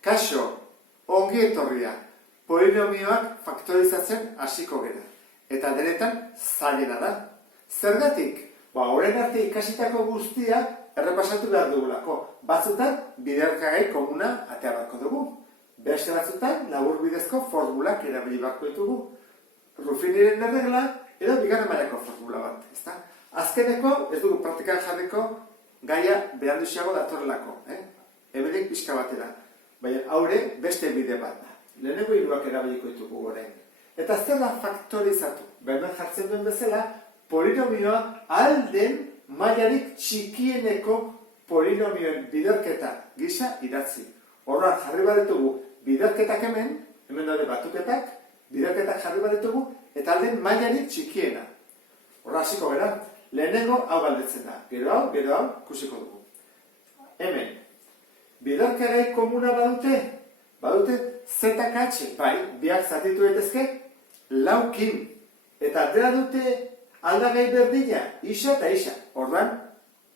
Kaixo, ongi etorria, polinomioak faktorizatzen hasiko gera. Eta denetan zailena da. Zergatik? Orain arte ikasitako guztia errepasatu behar dugulako. Batzutan biderkagai komuna atea beharko dugu. Beste batzutan laburbidezko formulak erabili beharko ditugu. Ruffiniren erregla edo bigarren mailako formula bat, ezta? Azkeneko ez dugu praktikan jarriko gaia beranduxeago datorrelako, Hemenik pixka batera. Baina haure beste bide bat da. Lehenengo hiruak erabiliko ditugu orain. Eta zer da faktorizatu? Hemen jartzen duen bezala, polinomioa alden mailarik txikieneko polinomioen biderketa gisa idatzi. Horra jarri badetugu biderketak hemen daude batuketak, biderketak jarri badetugu, eta alden mailarik txikiena. Horra hasiko gara, lehenengo hau galdetzen da. Gero hau, kusiko dugu. Hemen, biderkagai komuna badute ZKH, bai, biak zatitu daitezke, laukin. Eta dela dute aldagai berdina, isa eta isa. Orduan,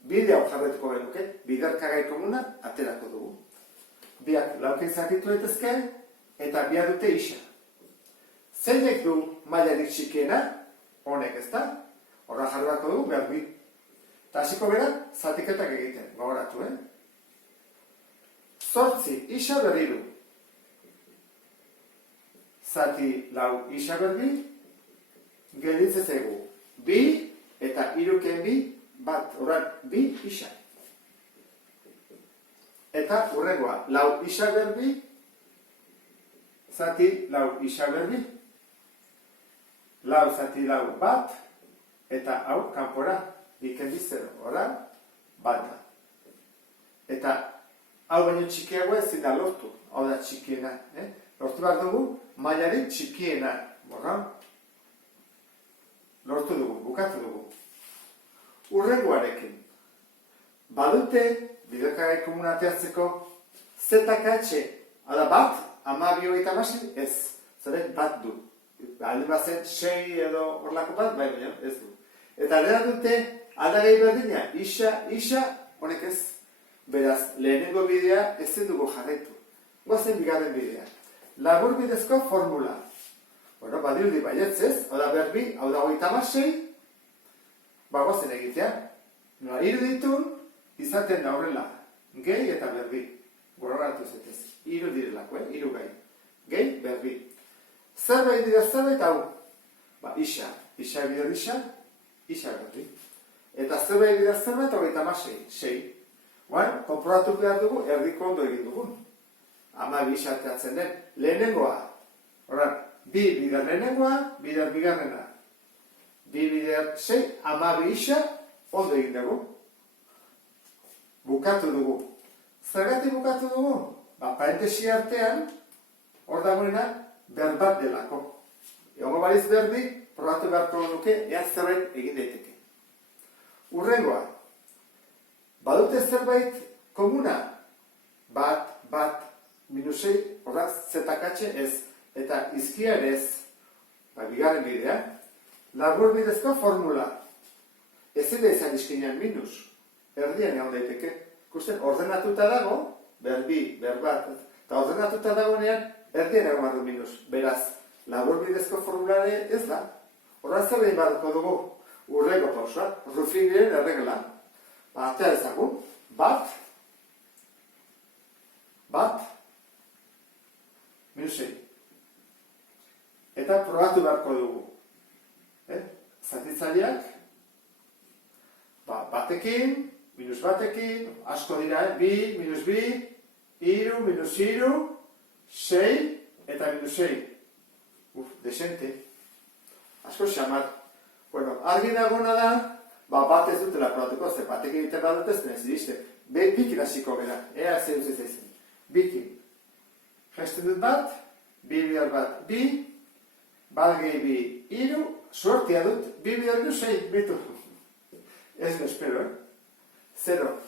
bide hau jarretuko genuke, biderkagai komuna aterako dugu. Biak laukin zatitu daitezke, eta biak dute isa. Zeinek du mailarik txikiena, honek ez da? Horra jarrako dugu, behar bi. Eta hasiko gara, zatiketak egiten, gogoratu, Zortzi, isa berriru. Zati lau isa berri, gelditze zaigu. Bi eta hiruken bi, bat, horren, bi isa. Eta hurrengoa, lau isa berri, zati lau isa berri, lau zati lau bat, eta hau kanpora, biken bizero, horren, bat da. Eta hau baino txikiagoa ezin da lortu, hau da txikiena. Lortu behar dugu, mailaren txikiena. Lortu dugu, bukatu dugu. Hurrengoarekin. Badute, biderkagai komuna ateatzeko, ZKH, hada bat, 12 ez. Zeren bat du. Aldi bazen 6 edo horlako bat, bai baina ez du. Eta dela dute, aldagai berdina, isa, honek ez. Beraz, lehenengo bidea ezin dugu jarraitu. Goazen bigarren bidea. Labur bidezko formula. Badirudi baietzez, hau da berbi, hau da 36, goazen egitea. Hiru ditun, izaten da horrela. Gehi eta berbi. Gororatu zetez. Hiru direlako, hiru gai. Gehi, berbi. Zerbait dira zerbait hau. Isa. Isa bider isa berbi. Eta zerbait dira zerbait, 36, 6. Konprobatu behar dugu, erdiko ondo egin dugun. 12 isateatzen den. Lehenengoa. Horren, bi bider lehenengoa, bider bigarrena. Bi bider 6, 12 isa, ondo egin dugu. Bukatu dugu. Zergatik bukatu dugu? Parentesi artean, hor dagoena, berbat delako. Egongo baliz berdi, probatu beharko nuke, ea zerbait egin daiteke. Hurrengoa. Badute zerbait komuna? Bat, minusei, horraz, ZKH ez. Eta izkia ere ez. Bigarren bidea. Labur bidezko formula. Ezin da izan izkinean minus. Erdian egon daiteke. Ikusten, ordenatuta dago, berbi, berbat, eta ordenatuta dagoenean, erdian egon du minus. Beraz, labur bidezko formulare ez da. Horraz zer behin baduko dugu. Urreko pausua, Ruffiniren erregla. Atea ezagun, bat, minusei. Eta probatu beharko dugu. Zatitzaileak, batekin, minus batekin, asko dira, bi, minus bi, iru, minus iru, 6 eta minus 6. Desente. Asko xamar. Argi dagona da, bat ez dutela probatuko, ze batekin egiten badut ez iriste. Bikin hasiko gara, ea zer dut ez ezin. Bikin. Gesten dut bat, bi bidar bat, bi, balgei bi, iru, suertia dut, bi bidar du, 6, bitu. Ez espero, Zero.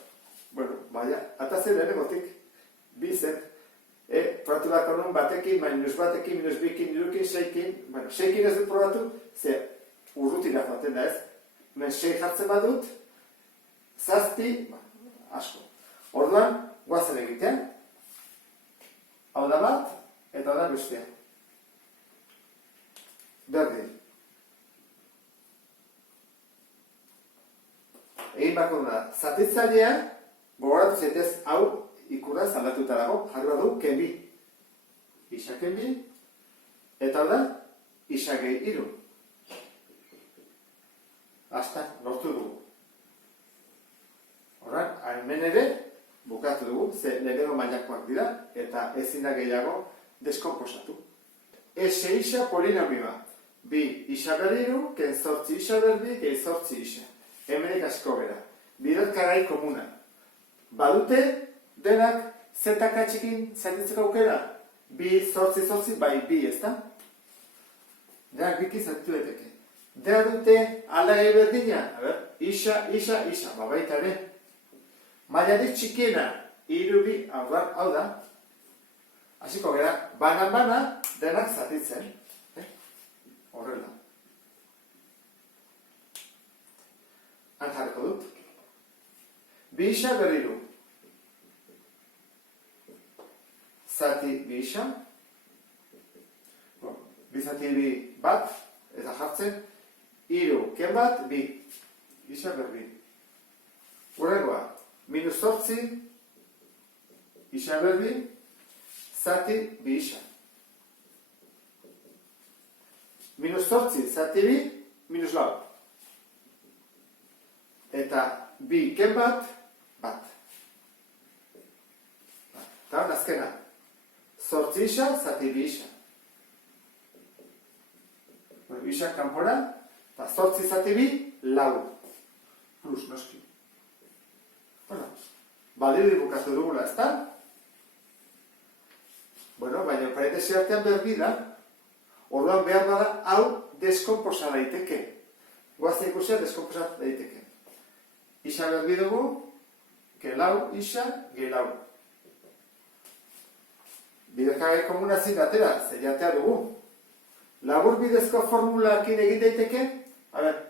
Ata zer egotik, bi zer. Probatu bako nun batekin, minus batekin, minus bikin, irukin, 6kin. 6kin ez dut probatu, ze urrutira joaten da ez. Hemen 6 jartzen badut, zazpi, asko. Orduan, guazen egitean. Hau da bat, eta hau da bestea. Berdin. Egin bako da, zatitzailea, gogoratu zaitez hau ikurra zaldatuta dago, jarri badu kenbi. Isa kenbi, eta hau da, isa gehi hiru. Hasta, lortu dugu. Horrak, hemen ere, bukatu dugu, ze lehenengo mailakoak dira, eta ezin da gehiago deskomposatu. Ese isa polinomioa. Bi isa berriru, ken zortzi isa berbi, gehi zortzi isa. Hemenek asko bera. Bidotkarai komuna. Badute, denak zetaka txikin zatitzeko aukera? Bi zortzi, bai bi, ezta? Denak biki zatitu daiteke. Denak dute aldagai berdina? Isa, baita ere. Mailarik txikiena, hiru bi, hau da. Hasiko gara, banan-bana denak zatitzen. Horrela. Han jarriko dut. Bi isa berriru. Zati bi isa. Bi zati bi bat, eta jartzen. Hiru, ken bat, bi. Isa berri. Hurrengoa. Minus zortzi, isa berbi, zati bi isa. Minus zortzi, zati bi, minus lau. Eta bi ken bat, bat. Eta hon azkena. Zortzi isa, zati bi isa. Isa kanpora, eta zortzi zati bi, lau. Plus, noski. Bueno, badirudi bukatu dugula, ezta? Bueno, baina parentesi artean berbi da, orduan behar bada hau deskomposa daiteke. Guazte ikusia deskomposa daiteke. Isa berbi dugu, gelau, isa, gelau. Bidezkagai komuna zin datera, zeiatea dugu. Labur bidezko formulakin egin daiteke,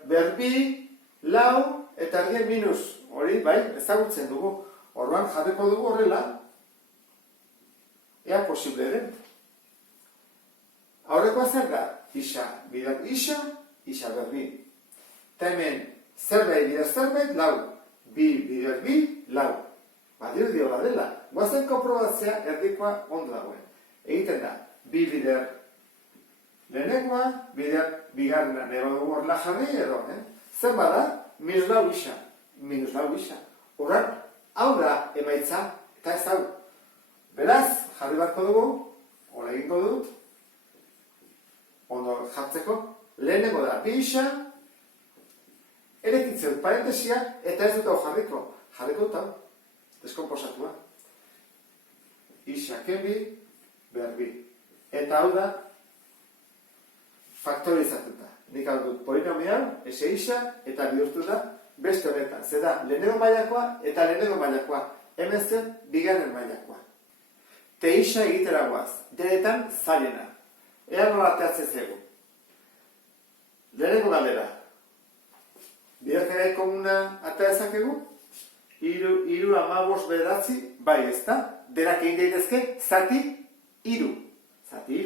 berbi, lau, eta erdien minus. Hori, bai, ezagutzen dugu. Orduan jarriko dugu horrela. Ea posible den. Aurrekoa zer da? Isa, bider isa, isa berbi. Eta hemen, zerbait bider zerbait, lau. Bi bider bi, lau. Badir diola dela. Guazen konprobatzea erdikoa ondo dagoen. Egiten da, bi bider lehenengoa, bider bigarrena. Nero dugu horrela jarri edo, Zer bada? Minus lau isa. Minus lau isa. Horren, hau da emaitza, eta ez hau. Beraz, jarri batko dugu, hola egingo dut, ondo jartzeko, lehenengo da, bi isa, erekitzen parentesia, eta ez dut hau jarriko. Jarriko dut hau, deskomposatua. Isa kenbi, berbi. Eta hau da, faktorizatuta. Nik hau dut polinomial, ese isa, eta bihurtu da, beste honetan, ze da, lehenengo mailakoa eta lehenengo mailakoa, hemen zen bigarren mailakoa. Te isa egitera guaz, denetan zailena. Ea nola ateatzen zego. Lehenengo galdera. Bidezkagai komuna atea ezakegu? Hiru, 15, 9, bai ezta? Denak egin daitezke, zati, hiru. Zati,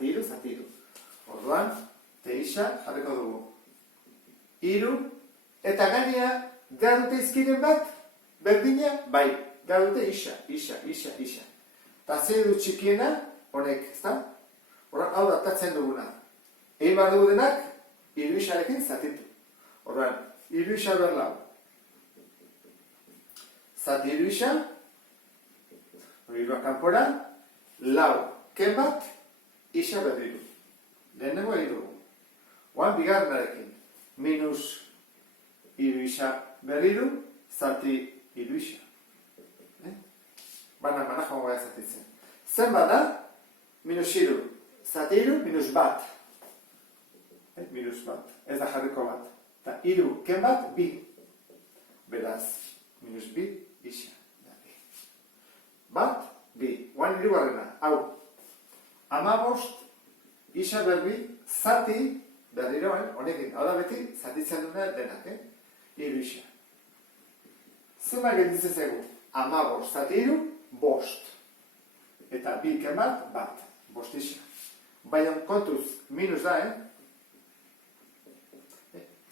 hiru. Orduan, te isa jarriko dugu. Hiru, eta gainea, gara dute izkiren bat, berdina, bai, gara dute isa. Eta zein du txikiena, honek, ezta? Horren, hau datatzen duguna. Egin behar dugu denak, hiru isarekin zatitu. Horren, hiru isa berlau. Zati hiru isa, hiruak kanpora, lau, ken bat, isa berdiru. Lehenengo egin dugu. Oan, bigarrenarekin, minus hiru isa berriru, zati hiru isa. Banan joango gara zatitzen. Zen bada, minus hiru, zati hiru, minus bat. Minus bat, ez da jarriko bat. Eta hiru, ken bat, bi. Beraz, minus bi, isa. Bat, bi. Oan hirugarrena, hau. 15, isa berbi, zati, berriroen, honekin, hau da beti, zatitzen duna denak, hiru isa. Zuma gelditzen zego, 15, zati hiru, bost. eta bi kemat, bat. Bostixa. Baina kontuz, minus da,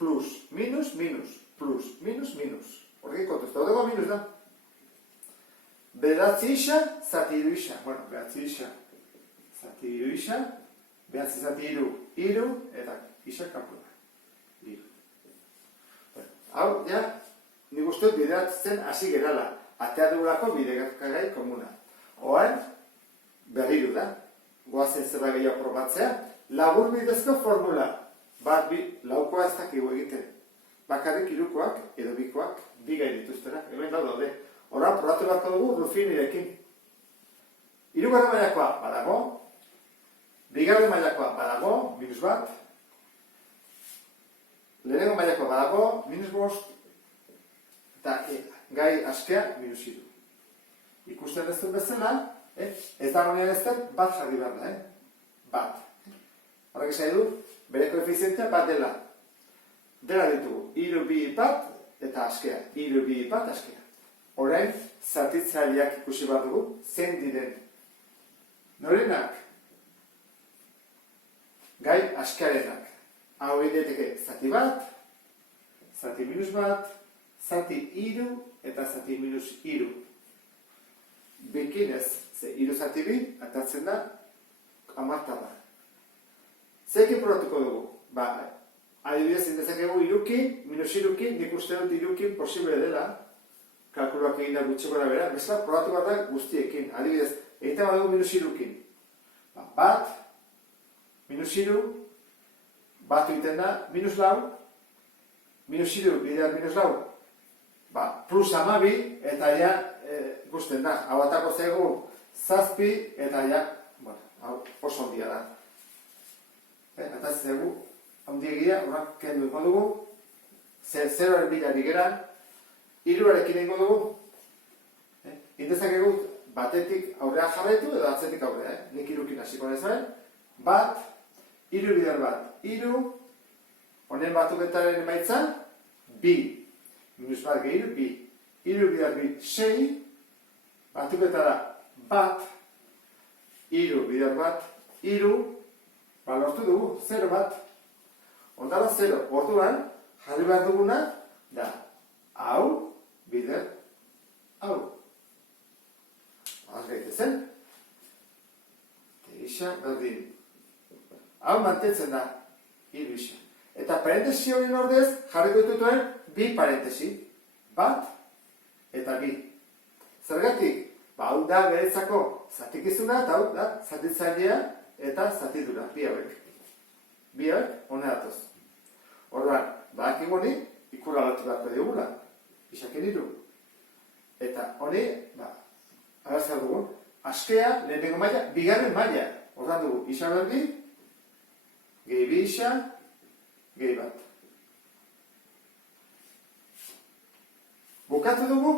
Plus, minus, minus. Plus, minus, minus. Horrekin kontuz, eta horrego minus da. Bederatzi isa, zati iru isa. Bueno, bederatzi isa, zati iru isa. Bederatzi zati iru, iru, eta isa kapuna. Iru. Hau, ja, nik uste bideratzen hasi gerala. Atea dugulako bidekagai komuna. Oain, berriru da. Goazen zeba gehiago probatzea. Labur bidezko formula. Bat, bi, laukoa ez dakigu egiten. Bakarrik irukoak, edo bikoak, bi gai dituztenak. Hemen daude. Hora, probatu beharko dugu Rufinirekin. Hirugarren mailakoa badago. Bigarren mailakoa badago, minus bat. Lehenengo mailakoa badago, minus bost. Eta gai askea, minus hiru. Ikusten ez dut bezala, ez dago nire ez dut, bat jarri behar da, bat. Horrek esan du, bere koefizientea bat dela. Dela ditugu, hiru bi bat eta askea. Hiru bi bat askea. Orain, zatitzaileak ikusi behar dugu, zein diren. Norenak? Gai askearenak. Hau egiteke zati bat, zati minus bat, zati iru eta zati minus iru. Bekinez, ze iru zati bi, atatzen da, amarta da. Zekin probatuko dugu? Ba, adibidez, indezakegu irukin, minus irukin, nik uste dut irukin posible dela, kalkuluak egin da gutxi gora bera, bezala probatu bat da guztiekin. Adibidez, egiten badugu minus irukin. Ba, bat, minus iru, batu egiten da, minus lau, minus iru, bidean minus lau, ba, plus amabi, eta ja, ikusten da, hau atako zaigu, zazpi, eta ja, bueno, hau oso ondia da. Eta zaigu, ondiegia, horrak kendu ingo dugu, zeroaren bilari gera, iruarekin ingo dugu, indezakegu batetik aurrea jarraitu edo atzetik aurrea, nik irukin hasiko nezaren, bat, iru bider bat, iru, honen batuketaren emaitza, bi, minus bat gehiru, bi, iru bider bi, sei, batuketara bat, iru bider bat, iru, lortu dugu, 0 bat. Ondara 0. Orduan, jarri behar duguna, da, hau, bider, hau. Az gaitezen. Isa, berdin. Hau mantentzen da, hiru isa. Eta parentesi horien ordez, jarriko ditutuen, bi parentesi. Bat, eta bi. Zergatik? Ba, hau da, beretzako, zatikizuna, eta hau da, zatitzailea, eta zatidura, bi hauek. Bi hauek, hone datoz. Orduan, badakik honi, ikurra latu beharko digula. Isaken iru. Eta honi, agertzea dugu, askea, lehenengo maila, bigarren maila. Orduan dugu, isa berdi, gehi bi isa, gehi bat. Bukatu dugu,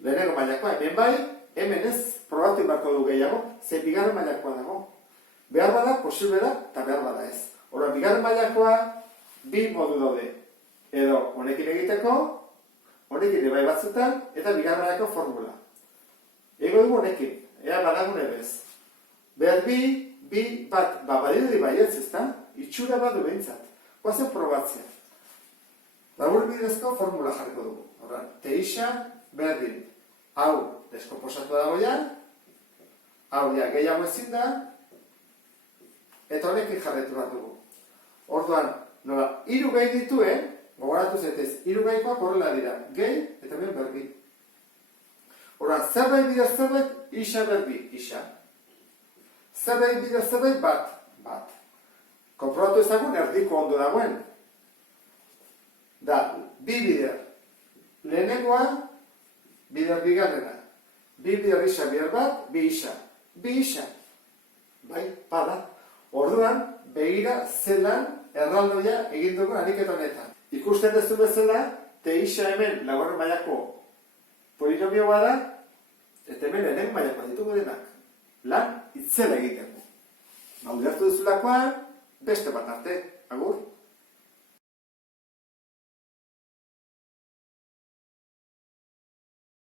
lehenengo mailakoa, hemen bai, hemen ez, probatu beharko dugu gehiago, ze bigarren mailakoa dago. Behar bada, posible da, eta behar bada ez. Hora, bigarren mailakoa, bi modu daude. Edo, honekin egiteko, honekin ebai batzutan, eta bigarren mailako formula. Ego dugu honekin, ea badagun ebez. Behar bi bat, badirudi baietz ezta, itxura badu behintzat. Guazen probatzea. Labur bidezko formula jarriko dugu. Hora, teixa, berdin. Hau, deskomposatu dago ja, hau ja, gehiago ezin da, eta honekin jarretu bat dugu. Orduan, nola, hiru gai dituen, gogoratu zaitez, hiru gaikoak horrela dira, gehi eta ben berbi. Orduan, zerbait bidez zerbait, isa berbi, isa. Zerbait bidez zerbait, bat, bat. Konprobatu ezagun, erdiko ondo dagoen. Da, bi bider. Lehenengoa, bider bigarrena. Bi bider isa, bider bat, bi isa. Bi isa. Bai, bada. Orduan, begira zelan erraldoia egin dugu ariketa honetan. Ikusten duzu bezala, teixa hemen laugarren mailako polinomioa da, eta hemen lehenengo mailakoa ditugu denak. Lan itzela egiteko. Ulertu duzulakoan, beste bat arte. Agur.